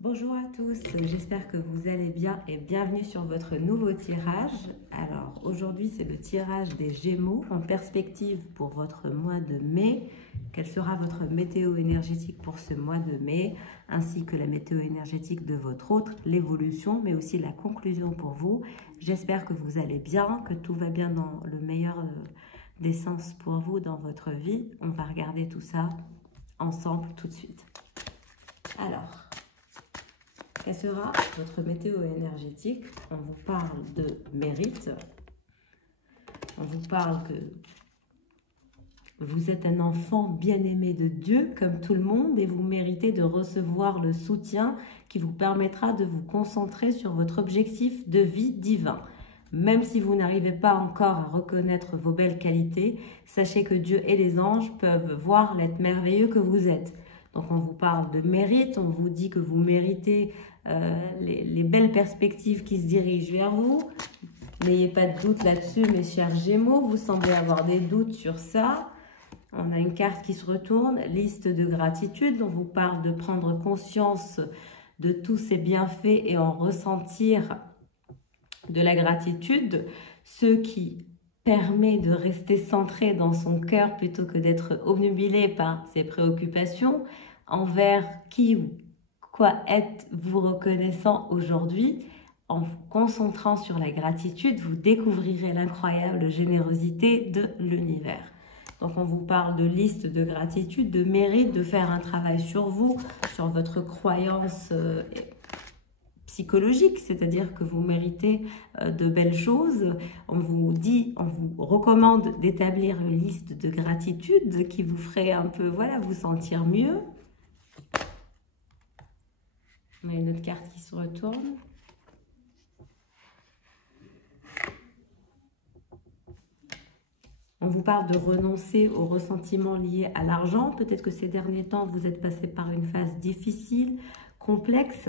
Bonjour à tous, j'espère que vous allez bien et bienvenue sur votre nouveau tirage. Alors aujourd'hui c'est le tirage des Gémeaux en perspective pour votre mois de mai. Quelle sera votre météo énergétique pour ce mois de mai, ainsi que la météo énergétique de votre autre, l'évolution, mais aussi la conclusion pour vous. J'espère que vous allez bien, que tout va bien dans le meilleur des sens pour vous dans votre vie. On va regarder tout ça ensemble tout de suite. Alors, quelle sera votre météo énergétique? On vous parle de mérite. On vous parle que vous êtes un enfant bien-aimé de Dieu, comme tout le monde, et vous méritez de recevoir le soutien qui vous permettra de vous concentrer sur votre objectif de vie divin. Même si vous n'arrivez pas encore à reconnaître vos belles qualités, sachez que Dieu et les anges peuvent voir l'être merveilleux que vous êtes. Donc on vous parle de mérite, on vous dit que vous méritez les belles perspectives qui se dirigent vers vous. N'ayez pas de doute là-dessus, mes chers Gémeaux, vous semblez avoir des doutes sur ça. On a une carte qui se retourne, liste de gratitude. On vous parle de prendre conscience de tous ces bienfaits et en ressentir de la gratitude, ce qui permet de rester centré dans son cœur plutôt que d'être obnubilé par ses préoccupations envers qui ou quoi êtes-vous reconnaissant aujourd'hui. En vous concentrant sur la gratitude, vous découvrirez l'incroyable générosité de l'univers. Donc on vous parle de liste de gratitude, de mérite, de faire un travail sur vous, sur votre croyance psychologique, c'est-à-dire que vous méritez de belles choses. On vous recommande d'établir une liste de gratitude qui vous ferait un peu, voilà, vous sentir mieux. On a une autre carte qui se retourne. On vous parle de renoncer aux ressentiments liés à l'argent. Peut-être que ces derniers temps, vous êtes passé par une phase difficile, complexe.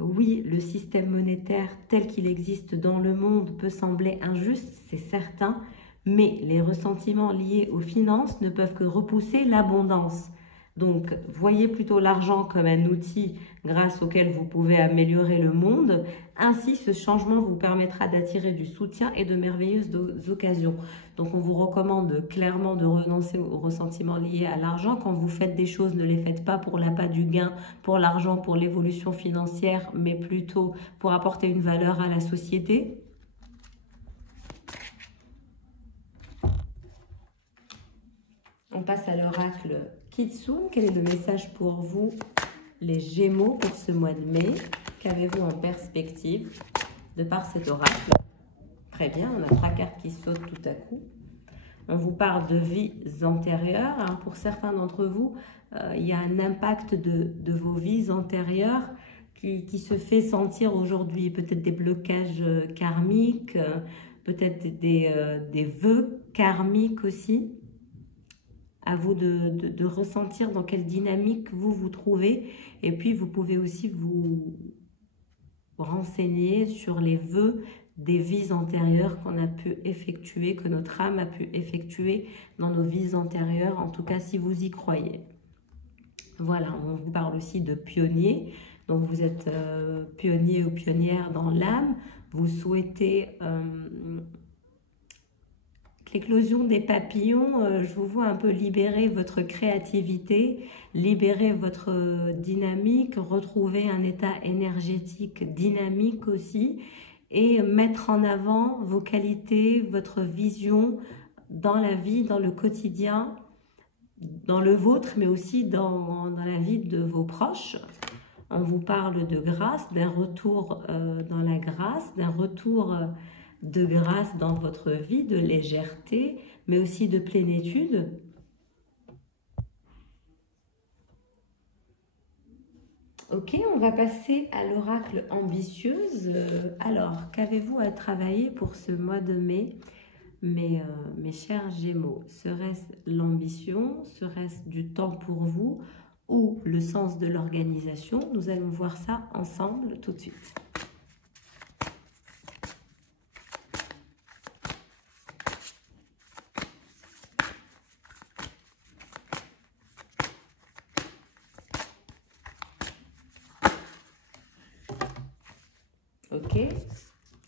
Oui, le système monétaire tel qu'il existe dans le monde peut sembler injuste, c'est certain, mais les ressentiments liés aux finances ne peuvent que repousser l'abondance. Donc, voyez plutôt l'argent comme un outil grâce auquel vous pouvez améliorer le monde. Ainsi, ce changement vous permettra d'attirer du soutien et de merveilleuses occasions. Donc, on vous recommande clairement de renoncer aux ressentiments liés à l'argent. Quand vous faites des choses, ne les faites pas pour l'appât du gain, pour l'argent, pour l'évolution financière, mais plutôt pour apporter une valeur à la société. On passe à l'oracle Kitsune. Quel est le message pour vous, les Gémeaux, pour ce mois de mai? Qu'avez-vous en perspective de par cet oracle? Très bien, on a 3 cartes qui sautent tout à coup. On vous parle de vies antérieures. Hein. Pour certains d'entre vous, il y a un impact de vos vies antérieures qui se fait sentir aujourd'hui. Peut-être des blocages karmiques, peut-être des vœux karmiques aussi. À vous de ressentir dans quelle dynamique vous vous trouvez. Et puis, vous pouvez aussi vous renseigner sur les vœux des vies antérieures qu'on a pu effectuer, que notre âme a pu effectuer dans nos vies antérieures, en tout cas si vous y croyez. Voilà, on vous parle aussi de pionnier. Donc, vous êtes pionnier ou pionnière dans l'âme. Vous souhaitez... l'éclosion des papillons, je vous vois un peu libérer votre créativité, libérer votre dynamique, retrouver un état énergétique dynamique aussi et mettre en avant vos qualités, votre vision dans la vie, dans le quotidien, dans le vôtre, mais aussi dans la vie de vos proches. On vous parle de grâce, d'un retour dans la grâce, d'un retour... de grâce dans votre vie, de légèreté, mais aussi de plénitude. Ok, on va passer à l'oracle ambitieuse. Alors, qu'avez-vous à travailler pour ce mois de mai, mes chers Gémeaux? Serait-ce l'ambition? Serait-ce du temps pour vous? Ou le sens de l'organisation? Nous allons voir ça ensemble tout de suite. Ok.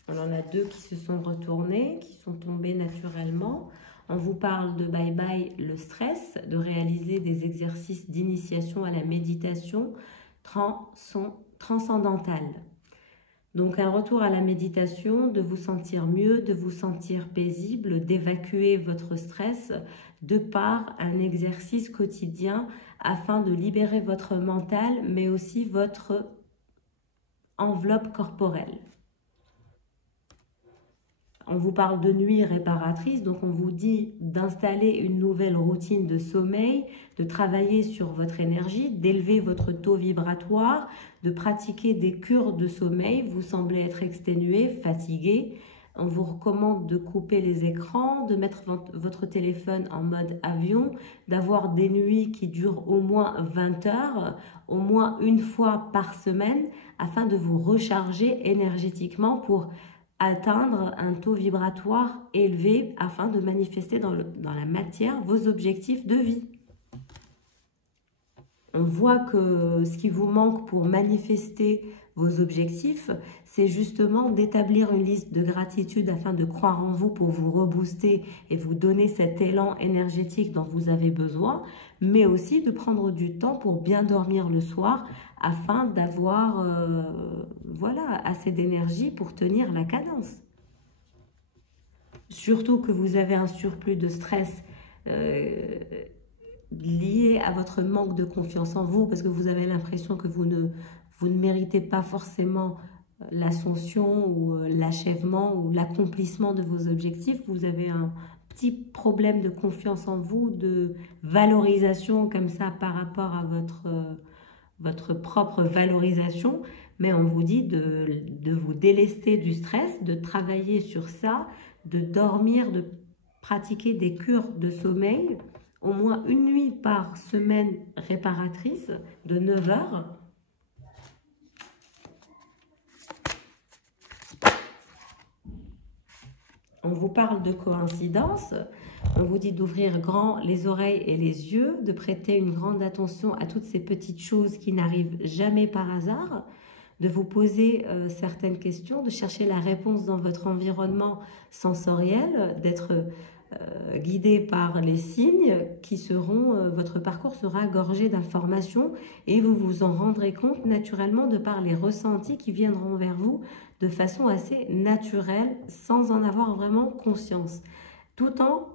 On en a 2 qui se sont retournés, qui sont tombés naturellement. On vous parle de bye-bye le stress, de réaliser des exercices d'initiation à la méditation transcendantale. Donc un retour à la méditation, de vous sentir mieux, de vous sentir paisible, d'évacuer votre stress de par un exercice quotidien afin de libérer votre mental, mais aussi votre enveloppe corporelle. On vous parle de nuit réparatrice, donc on vous dit d'installer une nouvelle routine de sommeil, de travailler sur votre énergie, d'élever votre taux vibratoire, de pratiquer des cures de sommeil. Vous semblez être exténué, fatigué. On vous recommande de couper les écrans, de mettre votre téléphone en mode avion, d'avoir des nuits qui durent au moins 20 heures, au moins une fois par semaine, afin de vous recharger énergétiquement pour atteindre un taux vibratoire élevé afin de manifester dans la matière vos objectifs de vie. On voit que ce qui vous manque pour manifester vos objectifs, c'est justement d'établir une liste de gratitude afin de croire en vous pour vous rebooster et vous donner cet élan énergétique dont vous avez besoin, mais aussi de prendre du temps pour bien dormir le soir afin d'avoir voilà, assez d'énergie pour tenir la cadence. Surtout que vous avez un surplus de stress lié à votre manque de confiance en vous, parce que vous avez l'impression que vous ne méritez pas forcément l'ascension ou l'achèvement ou l'accomplissement de vos objectifs. Vous avez un petit problème de confiance en vous, de valorisation comme ça par rapport à votre propre valorisation, mais on vous dit de vous délester du stress, de travailler sur ça, de dormir, de pratiquer des cures de sommeil, au moins une nuit par semaine réparatrice de 9 heures. On vous parle de coïncidence, on vous dit d'ouvrir grand les oreilles et les yeux, de prêter une grande attention à toutes ces petites choses qui n'arrivent jamais par hasard, de vous poser certaines questions, de chercher la réponse dans votre environnement sensoriel, d'être guidé par les signes qui seront, votre parcours sera gorgé d'informations et vous vous en rendrez compte naturellement de par les ressentis qui viendront vers vous de façon assez naturelle, sans en avoir vraiment conscience, tout en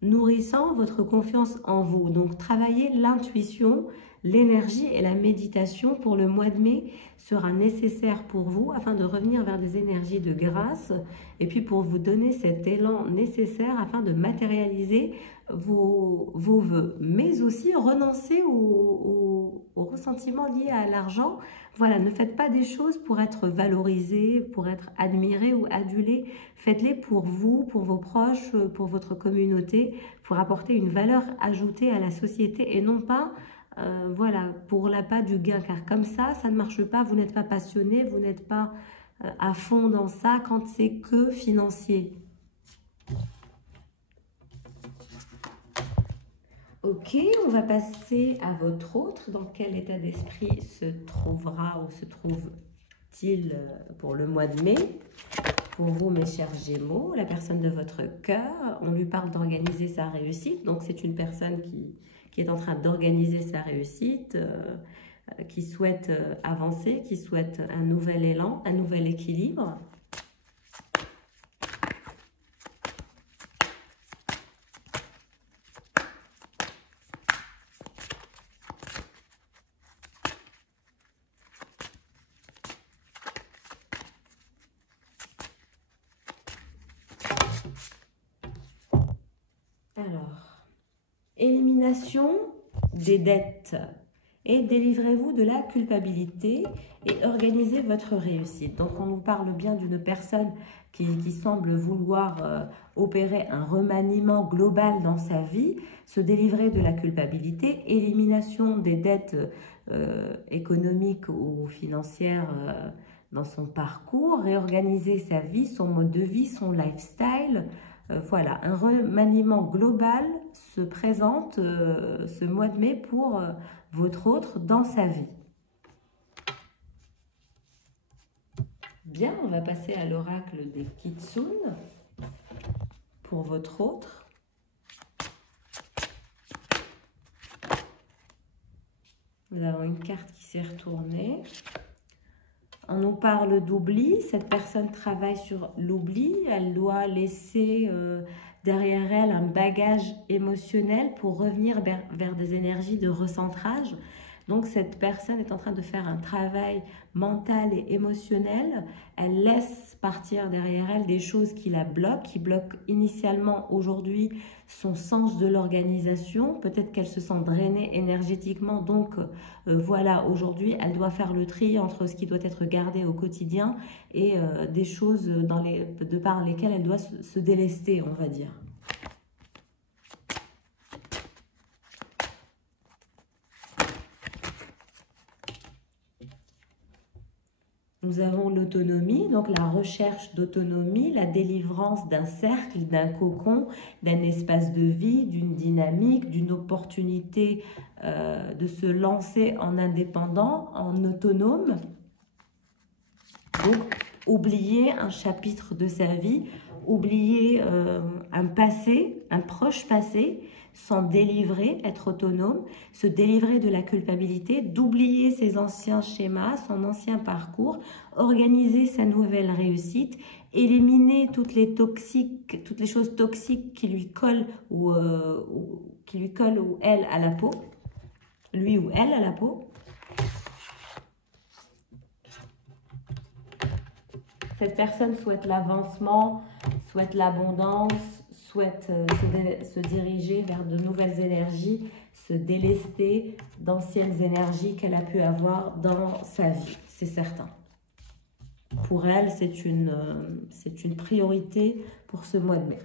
nourrissant votre confiance en vous. Donc, travailler l'intuition, l'énergie et la méditation pour le mois de mai sera nécessaire pour vous afin de revenir vers des énergies de grâce et puis pour vous donner cet élan nécessaire afin de matérialiser vos vœux, mais aussi renoncer aux ressentiments liés à l'argent. Voilà, ne faites pas des choses pour être valorisé, pour être admiré ou adulé. Faites-les pour vous, pour vos proches, pour votre communauté, pour apporter une valeur ajoutée à la société et non pas voilà, pour l'appât du gain, car comme ça ne marche pas, vous n'êtes pas passionné, vous n'êtes pas à fond dans ça quand c'est que financier. Ok, on va passer à votre autre. Dans quel état d'esprit se trouvera ou se trouve-t-il pour le mois de mai? Pour vous, mes chers Gémeaux, la personne de votre cœur, on lui parle d'organiser sa réussite. Donc, c'est une personne qui est en train d'organiser sa réussite, qui souhaite avancer, qui souhaite un nouvel élan, un nouvel équilibre. Alors, élimination des dettes et délivrez-vous de la culpabilité et organisez votre réussite. Donc, on nous parle bien d'une personne qui semble vouloir opérer un remaniement global dans sa vie, se délivrer de la culpabilité, élimination des dettes économiques ou financières dans son parcours, réorganiser sa vie, son mode de vie, son lifestyle. Voilà, un remaniement global se présente ce mois de mai pour votre autre dans sa vie. Bien, on va passer à l'oracle des Kitsune pour votre autre. Nous avons une carte qui s'est retournée. On nous parle d'oubli. Cette personne travaille sur l'oubli. Elle doit laisser derrière elle un bagage émotionnel pour revenir vers des énergies de recentrage. Donc, cette personne est en train de faire un travail mental et émotionnel. Elle laisse partir derrière elle des choses qui la bloquent, qui bloquent initialement aujourd'hui son sens de l'organisation. Peut-être qu'elle se sent drainée énergétiquement. Donc, voilà, aujourd'hui, elle doit faire le tri entre ce qui doit être gardé au quotidien et des choses de par lesquelles elle doit se délester, on va dire. Nous avons l'autonomie, donc la recherche d'autonomie, la délivrance d'un cercle, d'un cocon, d'un espace de vie, d'une dynamique, d'une opportunité de se lancer en indépendant, en autonome. Donc, oublier un chapitre de sa vie, oublier un passé, un proche passé, s'en délivrer, être autonome, se délivrer de la culpabilité, d'oublier ses anciens schémas, son ancien parcours, organiser sa nouvelle réussite, éliminer toutes les choses toxiques qui lui collent ou elle à la peau, lui ou elle à la peau. Cette personne souhaite l'avancement, souhaite l'abondance, souhaite se diriger vers de nouvelles énergies, se délester d'anciennes énergies qu'elle a pu avoir dans sa vie, c'est certain. Pour elle, c'est une priorité pour ce mois de mai.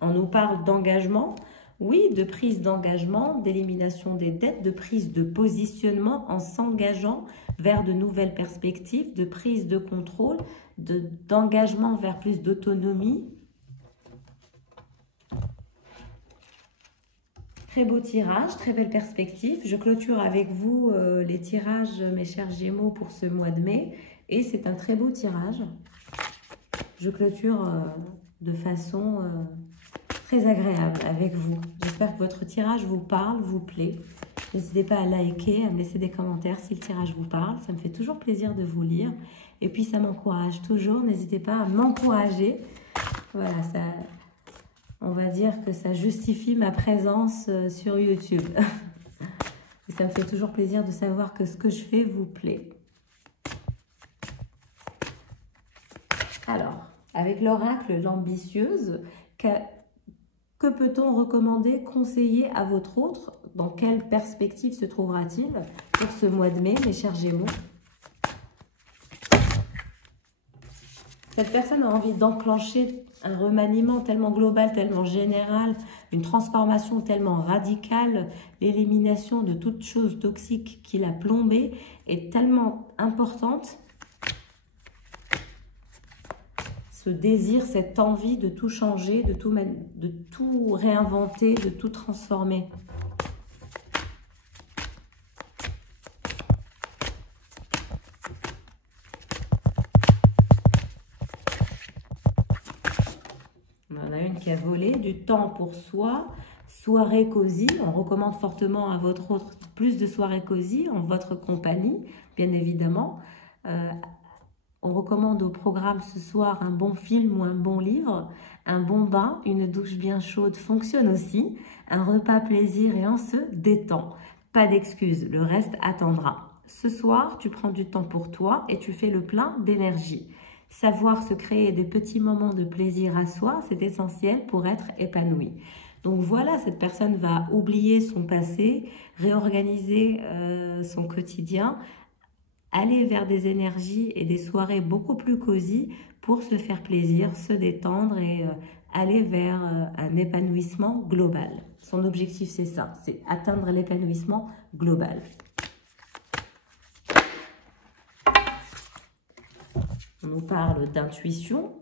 On nous parle d'engagement. Oui, de prise d'engagement, d'élimination des dettes, de prise de positionnement en s'engageant vers de nouvelles perspectives, de prise de contrôle, d'engagement vers plus d'autonomie. Très beau tirage, très belle perspective. Je clôture avec vous les tirages, mes chers Gémeaux, pour ce mois de mai. Et c'est un très beau tirage. Je clôture de façon très agréable avec vous. J'espère que votre tirage vous parle, vous plaît. N'hésitez pas à liker, à me laisser des commentaires si le tirage vous parle. Ça me fait toujours plaisir de vous lire. Et puis, ça m'encourage toujours. N'hésitez pas à m'encourager. Voilà, on va dire que ça justifie ma présence sur YouTube. Et ça me fait toujours plaisir de savoir que ce que je fais vous plaît. Alors, avec l'oracle l'ambitieuse, que peut-on recommander, conseiller à votre autre? Dans quelle perspective se trouvera-t-il pour ce mois de mai, mes chers Gémeaux? Cette personne a envie d'enclencher un remaniement tellement global, tellement général, une transformation tellement radicale, l'élimination de toute chose toxique qui l'a plombée est tellement importante. Ce désir, cette envie de tout changer, de tout réinventer, de tout transformer. On en a une qui a volé, du temps pour soi, soirée cosy. On recommande fortement à votre autre plus de soirées cosy en votre compagnie, bien évidemment. On recommande au programme ce soir un bon film ou un bon livre, un bon bain, une douche bien chaude fonctionne aussi, un repas plaisir et on se détend. Pas d'excuses, le reste attendra. Ce soir, tu prends du temps pour toi et tu fais le plein d'énergie. Savoir se créer des petits moments de plaisir à soi, c'est essentiel pour être épanoui. Donc voilà, cette personne va oublier son passé, réorganiser son quotidien, aller vers des énergies et des soirées beaucoup plus cosy pour se faire plaisir, se détendre et aller vers un épanouissement global. Son objectif, c'est ça, c'est atteindre l'épanouissement global. On nous parle d'intuition,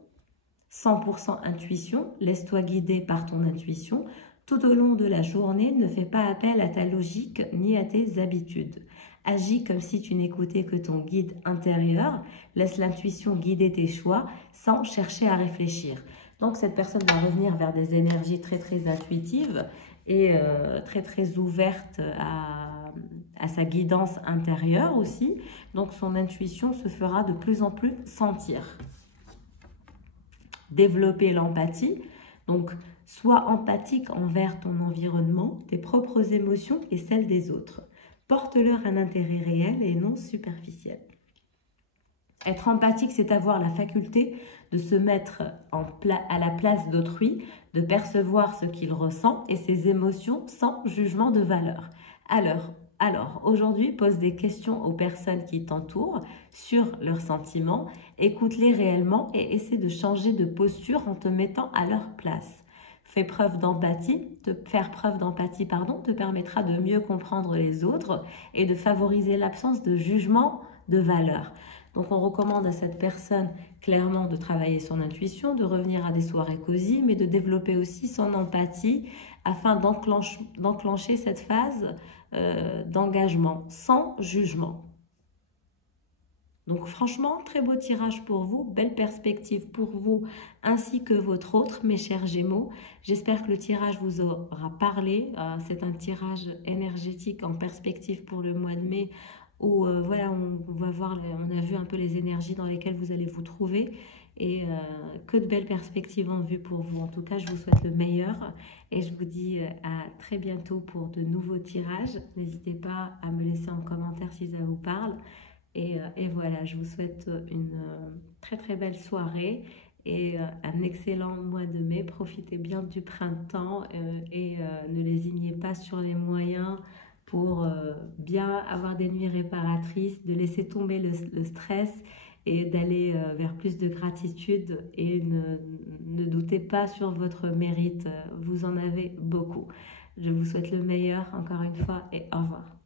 100% intuition, laisse-toi guider par ton intuition. Tout au long de la journée, ne fais pas appel à ta logique ni à tes habitudes. Agis comme si tu n'écoutais que ton guide intérieur. Laisse l'intuition guider tes choix sans chercher à réfléchir. Donc cette personne va revenir vers des énergies très très intuitives et très très ouvertes à sa guidance intérieure aussi. Donc son intuition se fera de plus en plus sentir. Développer l'empathie. Donc sois empathique envers ton environnement, tes propres émotions et celles des autres. Porte-leur un intérêt réel et non superficiel. Être empathique, c'est avoir la faculté de se mettre à la place d'autrui, de percevoir ce qu'il ressent et ses émotions sans jugement de valeur. Alors aujourd'hui, pose des questions aux personnes qui t'entourent sur leurs sentiments, écoute-les réellement et essaie de changer de posture en te mettant à leur place. Faire preuve d'empathie, te permettra de mieux comprendre les autres et de favoriser l'absence de jugement de valeur. Donc on recommande à cette personne clairement de travailler son intuition, de revenir à des soirées cosy, mais de développer aussi son empathie afin d'enclencher cette phase d'engagement sans jugement. Donc franchement, très beau tirage pour vous, belle perspective pour vous ainsi que votre autre, mes chers Gémeaux. J'espère que le tirage vous aura parlé. C'est un tirage énergétique en perspective pour le mois de mai où voilà, on a vu un peu les énergies dans lesquelles vous allez vous trouver et que de belles perspectives en vue pour vous. En tout cas, je vous souhaite le meilleur et je vous dis à très bientôt pour de nouveaux tirages. N'hésitez pas à me laisser en commentaire si ça vous parle. Et voilà, je vous souhaite une très très belle soirée et un excellent mois de mai. Profitez bien du printemps et ne lésinez pas sur les moyens pour bien avoir des nuits réparatrices, de laisser tomber le stress et d'aller vers plus de gratitude et ne doutez pas sur votre mérite, vous en avez beaucoup. Je vous souhaite le meilleur encore une fois et au revoir.